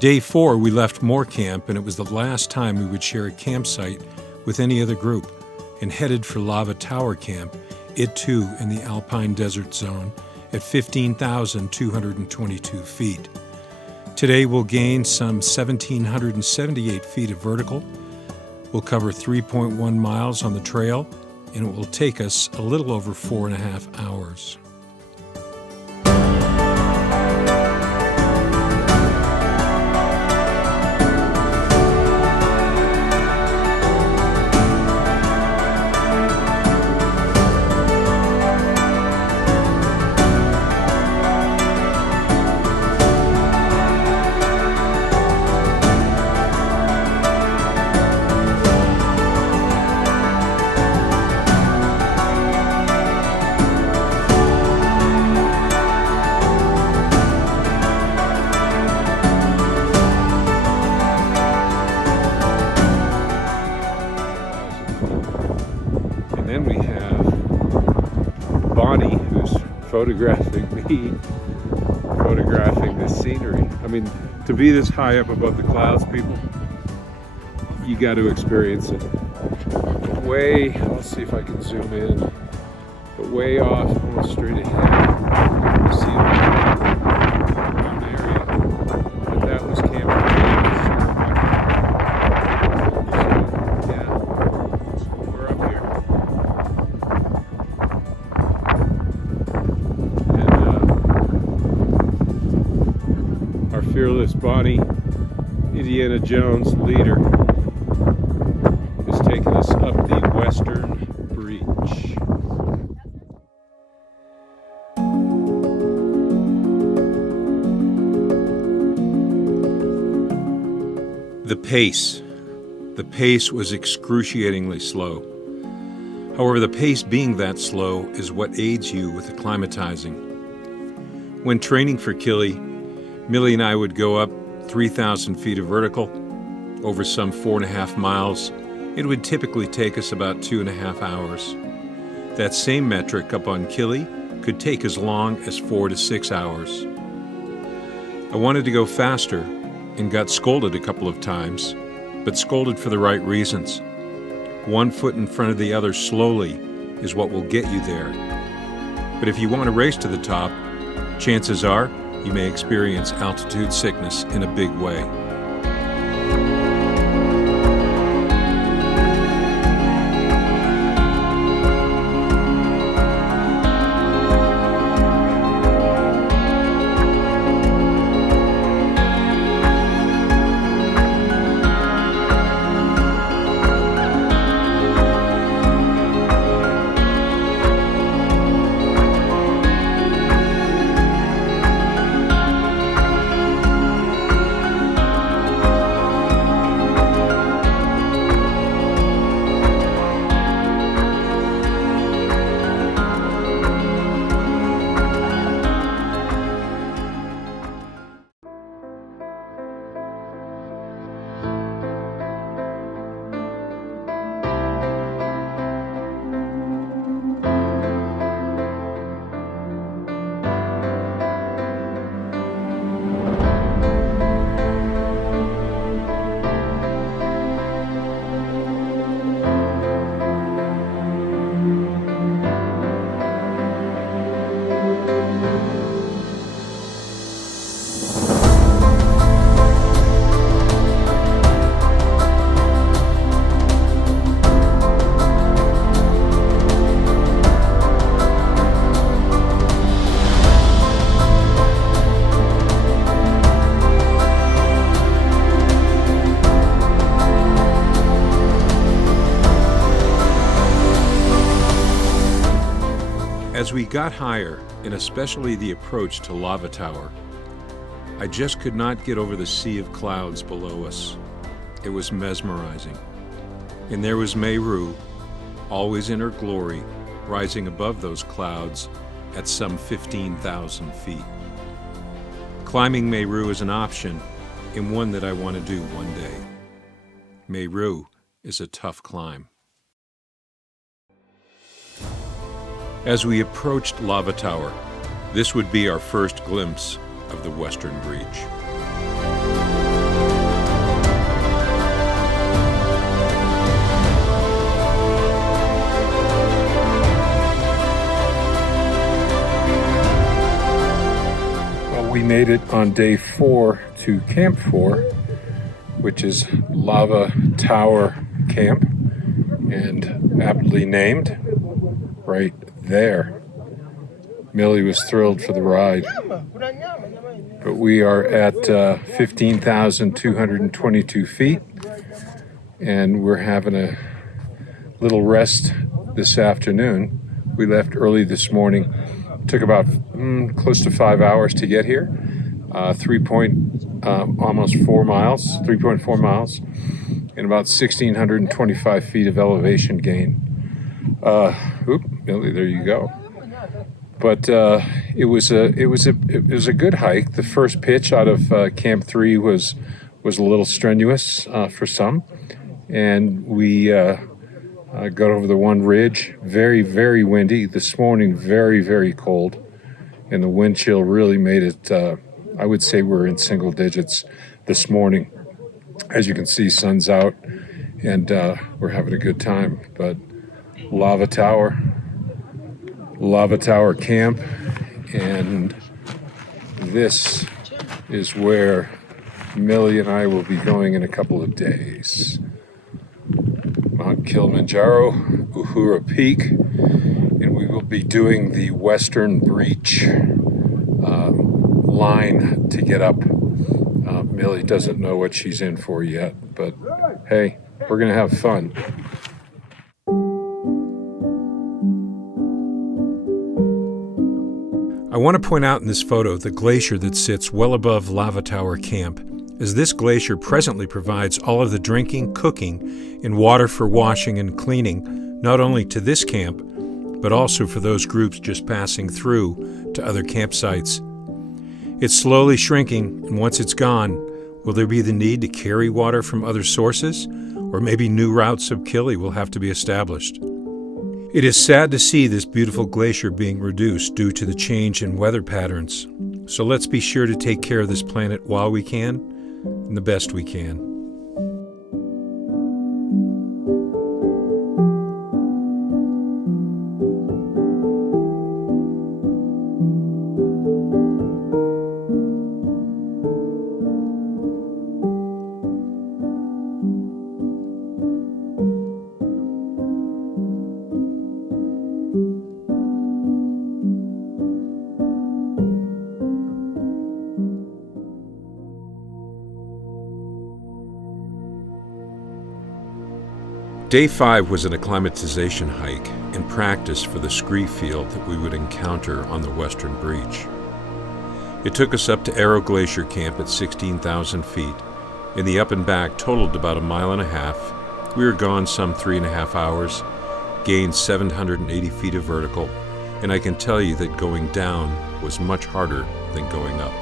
Day 4, we left Moir Camp, and it was the last time we would share a campsite with any other group, and headed for Lava Tower Camp, it too in the Alpine Desert Zone at 15,222 feet. Today we'll gain some 1,778 feet of vertical. We'll cover 3.1 miles on the trail, and it will take us a little over 4.5 hours. Then we have Bonnie, who's photographing me, photographing this scenery. I mean, to be this high up above the clouds, people, you got to experience it. Way, I'll see if I can zoom in, but way off, almost straight ahead, you see an area, but that was Camp fearless Bonnie, Indiana Jones leader, is taking us up the western breach. The pace was excruciatingly slow. However, the pace being that slow is what aids you with acclimatizing. When training for Kili, Millie and I would go up 3,000 feet of vertical over some 4.5 miles. It would typically take us about 2.5 hours. That same metric up on Kili could take as long as 4 to 6 hours. I wanted to go faster and got scolded a couple of times, but scolded for the right reasons. One foot in front of the other slowly is what will get you there. But if you want to race to the top, chances are you may experience altitude sickness in a big way. As we got higher, and especially the approach to Lava Tower, I just could not get over the sea of clouds below us. It was mesmerizing. And there was Meru, always in her glory, rising above those clouds at some 15,000 feet. Climbing Meru is an option, and one that I want to do one day. Meru is a tough climb. As we approached Lava Tower, this would be our first glimpse of the Western Breach. We made it on day 4 to Camp 4, which is Lava Tower Camp, and aptly named right there. Millie was thrilled for the ride. But we are at 15,222 feet, and we're having a little rest this afternoon. We left early this morning. Took about close to 5 hours to get here. Almost 4 miles, 3.4 miles, and about 1,625 feet of elevation gain. Millie, there you go. But it was a good hike. The first pitch out of Camp 3 was a little strenuous for some, and we got over the one ridge. Very, very windy. This morning, very, very cold, and the wind chill really made it. I would say we're in single digits this morning. As you can see, sun's out, and we're having a good time. But Lava Tower Camp, and this is where Millie and I will be going in a couple of days. Mount Kilimanjaro, Uhura Peak, and we will be doing the Western Breach line to get up. Millie doesn't know what she's in for yet, but hey, we're gonna have fun. I want to point out in this photo the glacier that sits well above Lava Tower Camp, as this glacier presently provides all of the drinking, cooking, and water for washing and cleaning, not only to this camp, but also for those groups just passing through to other campsites. It's slowly shrinking, and once it's gone, will there be the need to carry water from other sources? Or maybe new routes of Kili will have to be established. It is sad to see this beautiful glacier being reduced due to the change in weather patterns. So let's be sure to take care of this planet while we can, and the best we can. Day 5 was an acclimatization hike and practice for the scree field that we would encounter on the Western Breach. It took us up to Arrow Glacier Camp at 16,000 feet, and the up and back totaled about 1.5 miles. We were gone some 3.5 hours, gained 780 feet of vertical, and I can tell you that going down was much harder than going up.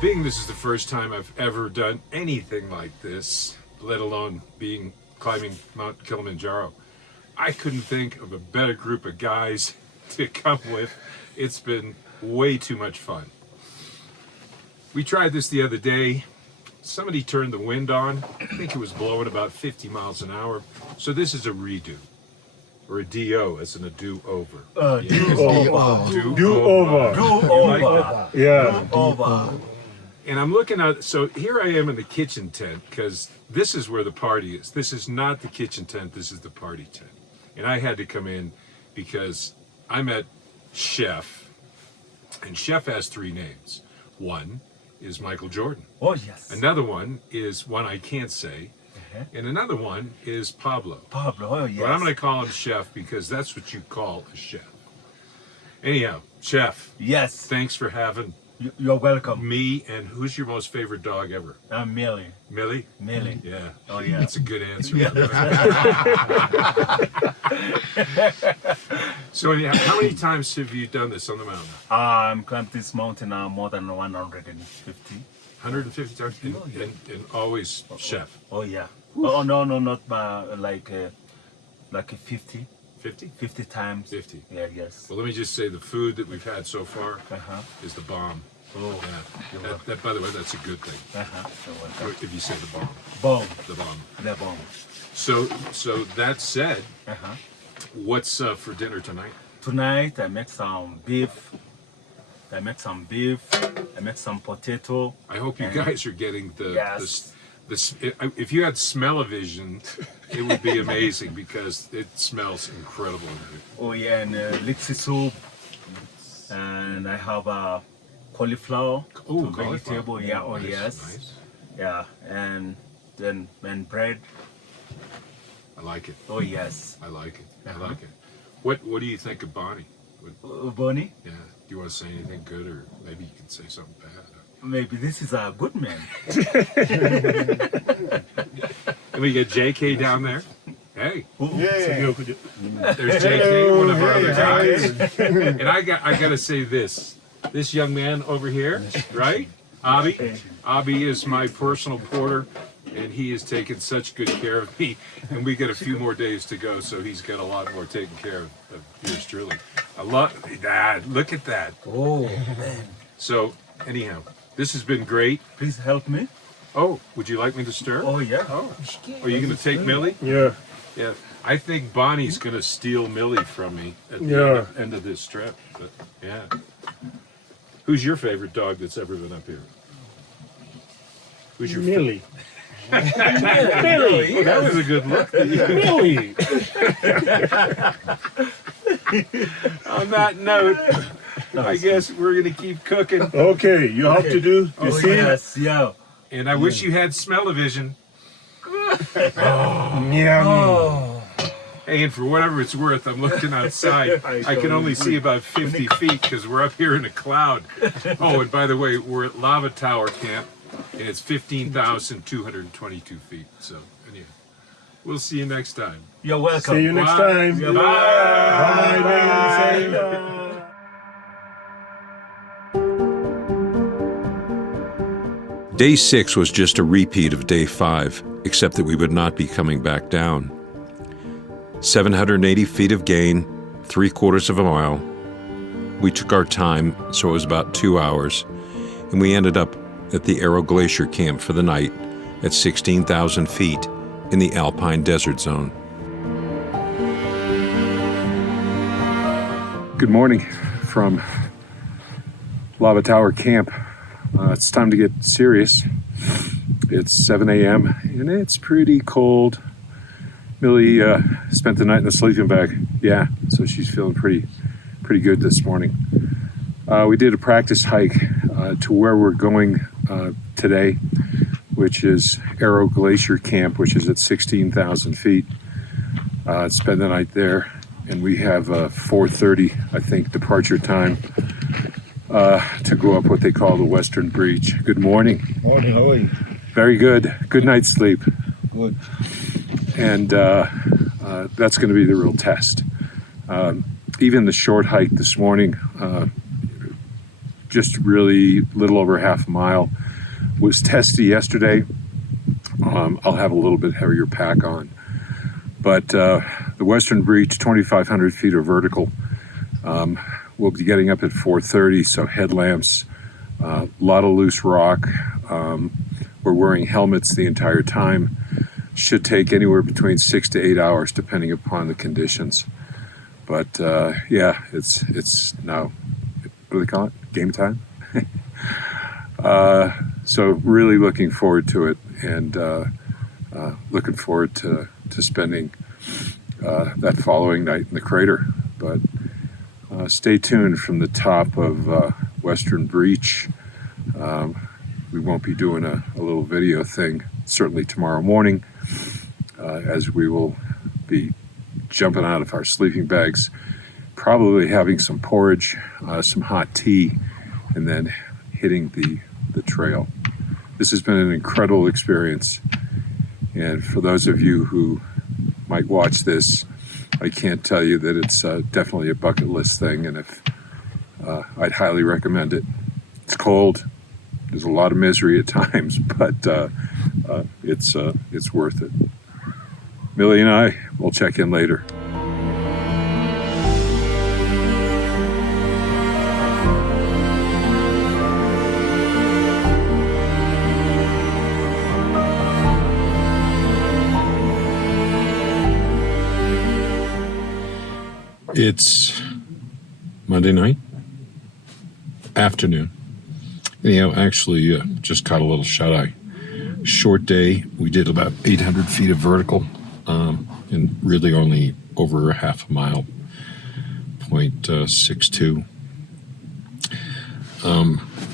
Being this is the first time I've ever done anything like this, let alone climbing Mount Kilimanjaro, I couldn't think of a better group of guys to come with. It's been way too much fun. We tried this the other day. Somebody turned the wind on. I think it was blowing about 50 miles an hour. So this is a redo. Or a DO, as in a do-over. Do-over. Do-over. Yeah. Do-over. And I'm looking at, so here I am in the kitchen tent, because this is where the party is. This is not the kitchen tent, this is the party tent. And I had to come in because I met Chef, and Chef has 3 names. One is Michael Jordan. Oh, yes. Another one is one I can't say. And another one is Pablo. Pablo, oh, yes. But I'm going to call him Chef because that's what you call a chef. Anyhow, Chef. Yes. Thanks for having You're welcome. me, and who's your most favorite dog ever? Millie. Millie? Millie. Yeah. Oh, yeah. That's a good answer. So how many times have you done this on the mountain? Climbed this mountain more than 150. 150 times? And always Chef. Oh, yeah. Oh no, not like 50, 50? 50 times. 50. Yeah, yes. Well, let me just say the food that we've had so far is the bomb. Oh, Yeah. That, by the way, that's a good thing. If you say the bomb. Bomb. The bomb. The bomb. So that said, what's for dinner tonight? Tonight I make some beef. I make some potato. I hope you guys are getting Yes. if you had smell-o-vision, it would be amazing because it smells incredible in here. Oh yeah, and little soup. And I have a cauliflower. Oh, vegetable. Yeah. Oh nice, yes. Nice. Yeah, and then bread. I like it. Oh yes. I like it. I like it. What do you think of Bonnie? Bonnie? Yeah. Do you want to say anything good, or maybe you can say something bad? Maybe this is a good man. And we get JK down there. Hey, Yeah. there's JK, one of our other guys. And I got to say this young man over here, right? Abby is my personal porter, and he has taken such good care of me. And we got a few more days to go, so he's got a lot more taken care of yours truly. I love that. Look at that. Oh man. So anyhow, this has been great. Please help me. Oh, would you like me to stir? Oh yeah. Oh, are you going to take Millie? Yeah. Yeah. I think Bonnie's going to steal Millie from me at the end of this trip. But yeah. Who's your favorite dog that's ever been up here? Who's your Millie. Millie. Oh, that was a good look. Millie. On that note, I guess we're going to keep cooking. Okay, you have to do the Oh same. yes. Yeah. And I wish you had smell-o-vision. Yummy. Oh. Hey, and for whatever it's worth, I'm looking outside. I can only see about 50 feet because we're up here in a cloud. Oh, and by the way, we're at Lava Tower Camp, and it's 15,222 feet. So, anyhow, we'll see you next time. You're welcome. See you next time. Yeah, Bye. bye. Bye. Day 6 was just a repeat of Day 5, except that we would not be coming back down. 780 feet of gain, 3/4 of a mile. We took our time, so it was about 2 hours, and we ended up at the Arrow Glacier Camp for the night at 16,000 feet in the Alpine Desert Zone. Good morning from Lava Tower Camp. It's time to get serious. It's 7 a.m. and it's pretty cold. Millie spent the night in the sleeping bag. Yeah, so she's feeling pretty good this morning. We did a practice hike to where we're going today, which is Arrow Glacier Camp, which is at 16,000 feet. Spend the night there, and we have a 4:30, I think, departure time to go up what they call the Western Breach. Good morning. Morning, how are you? Very good. Good night's sleep. Good. And that's going to be the real test. Even the short hike this morning, just really little over half a mile, was testy yesterday. I'll have a little bit heavier pack on. But the Western Breach, 2,500 feet of vertical. We'll be getting up at 4:30, so headlamps, a lot of loose rock. We're wearing helmets the entire time. Should take anywhere between 6 to 8 hours, depending upon the conditions. But yeah, it's now, what do they call it? Game time? So really looking forward to it, and looking forward to spending that following night in the crater. But stay tuned from the top of Western Breach. We won't be doing a little video thing, certainly tomorrow morning, as we will be jumping out of our sleeping bags, probably having some porridge, some hot tea, and then hitting the trail. This has been an incredible experience, and for those of you who might watch this, I can't tell you that it's definitely a bucket list thing, and if I'd highly recommend it. It's cold. There's a lot of misery at times, but it's worth it. Millie and I will check in later. It's Monday night, afternoon. Anyhow, actually, just caught a little shut-eye. Short day. We did about 800 feet of vertical, and really only over half a mile, 0.62.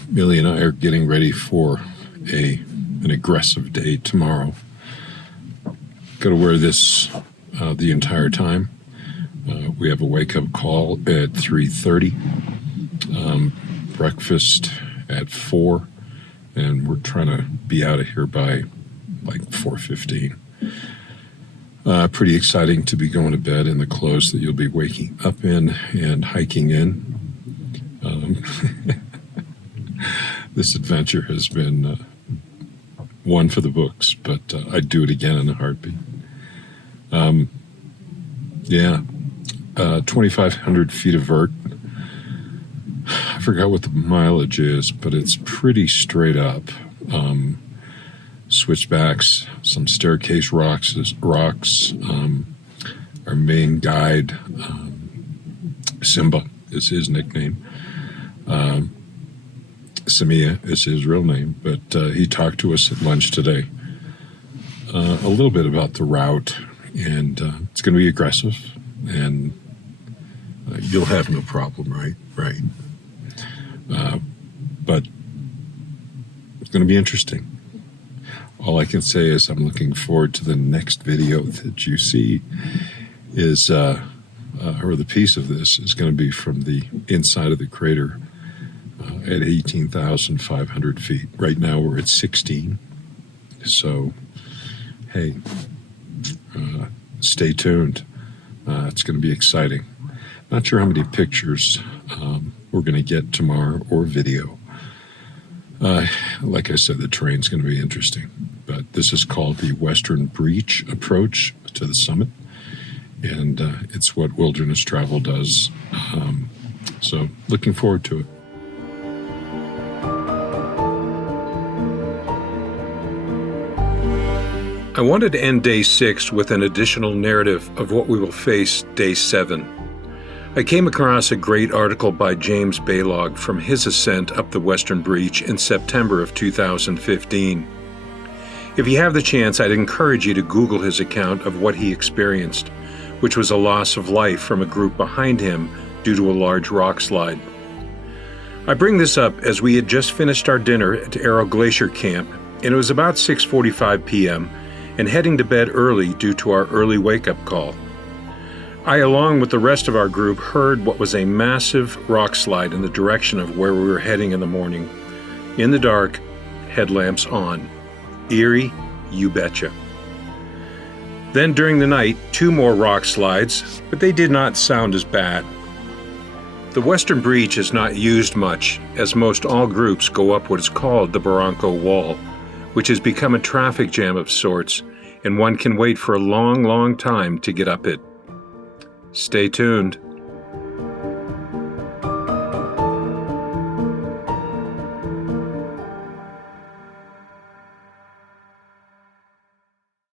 Millie and I are getting ready for an aggressive day tomorrow. Got to wear this the entire time. We have a wake-up call at 3:30, breakfast at 4, and we're trying to be out of here by like 4:15. Pretty exciting to be going to bed in the clothes that you'll be waking up in and hiking in. This adventure has been one for the books, but I'd do it again in a heartbeat. 2,500 feet of vert. I forgot what the mileage is, but it's pretty straight up. Switchbacks, some staircase rocks. Our main guide, Simba is his nickname. Samia is his real name, but he talked to us at lunch today a little bit about the route, and it's going to be aggressive, and you'll have no problem, right? But it's going to be interesting. All I can say is I'm looking forward to the next video that you see is, or the piece of this is going to be from the inside of the crater at 18,500 feet. Right now we're at 16. So, hey, stay tuned. It's going to be exciting. Not sure how many pictures we're going to get tomorrow or video. Like I said, the terrain's going to be interesting. But this is called the Western Breach approach to the summit. And it's what wilderness travel does. So looking forward to it. I wanted to end day 6 with an additional narrative of what we will face day 7. I came across a great article by James Baylog from his ascent up the Western Breach in September of 2015. If you have the chance, I'd encourage you to Google his account of what he experienced, which was a loss of life from a group behind him due to a large rock slide. I bring this up as we had just finished our dinner at Arrow Glacier Camp, and it was about 6:45 p.m., and heading to bed early due to our early wake-up call. I, along with the rest of our group, heard what was a massive rock slide in the direction of where we were heading in the morning. In the dark, headlamps on. Eerie, you betcha. Then during the night, 2 more rock slides, but they did not sound as bad. The Western Breach is not used much, as most all groups go up what is called the Barranco Wall, which has become a traffic jam of sorts, and one can wait for a long, long time to get up it. Stay tuned.